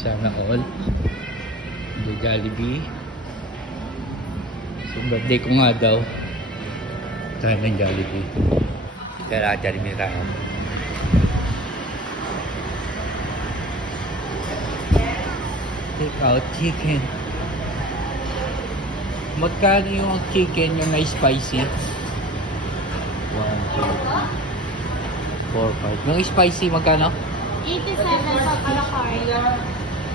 Sana all. The Jollibee. So, birthday ko nga daw. Tayo ng Jollibee. Kaya Jollibee tayo. Take out chicken. Magkano yung chicken yung may spicy? 1, 2, 3, 4, 5. Yung spicy magkano? 87 pag a la carte.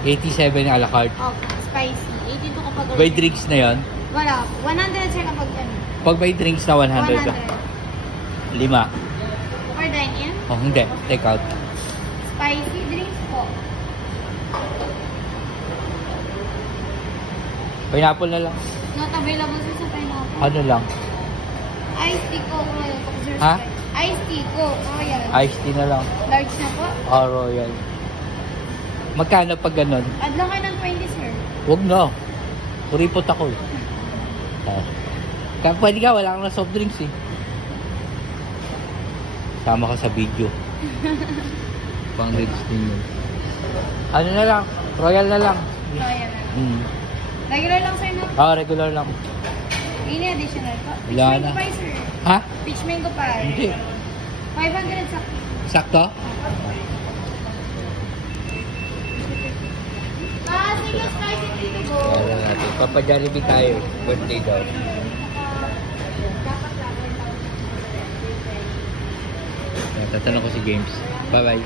87 a la carte. Okay, spicy. 82 kapag By drinks na yon? Wala. 100 sir kapag ano. Pag by drinks na 100. 100. 5. For dine-in? Oh, hindi. Take out. Spicy drinks po. Pineapple na lang. Not available sir sa pineapple. Ano lang? Iced tea Coke Royal po sir. Ha? Iced tea Coke Royal. Iced tea na lang. Large na po. Oh, royal. Magkano pag ganun? Add lang kayo ng 20 sir. Huwag na. Kuripot ako eh. Kaya pwede ka, wala kang na soft drinks eh. Sama ka sa video. Pang reels din yun. Ano na lang? Royal na lang. Royal na. Regular lang sir no? Regular lang. Ini additional po. Peach Wala mango na. pie sir. Ha? Peach mango pie. Hindi. 500 sa... Sakto? Single spicy dito go. Wala natin. Papa-Jollibee tayo. Birthday daw. Dapat lang. Tatanong ko si James. Bye-bye.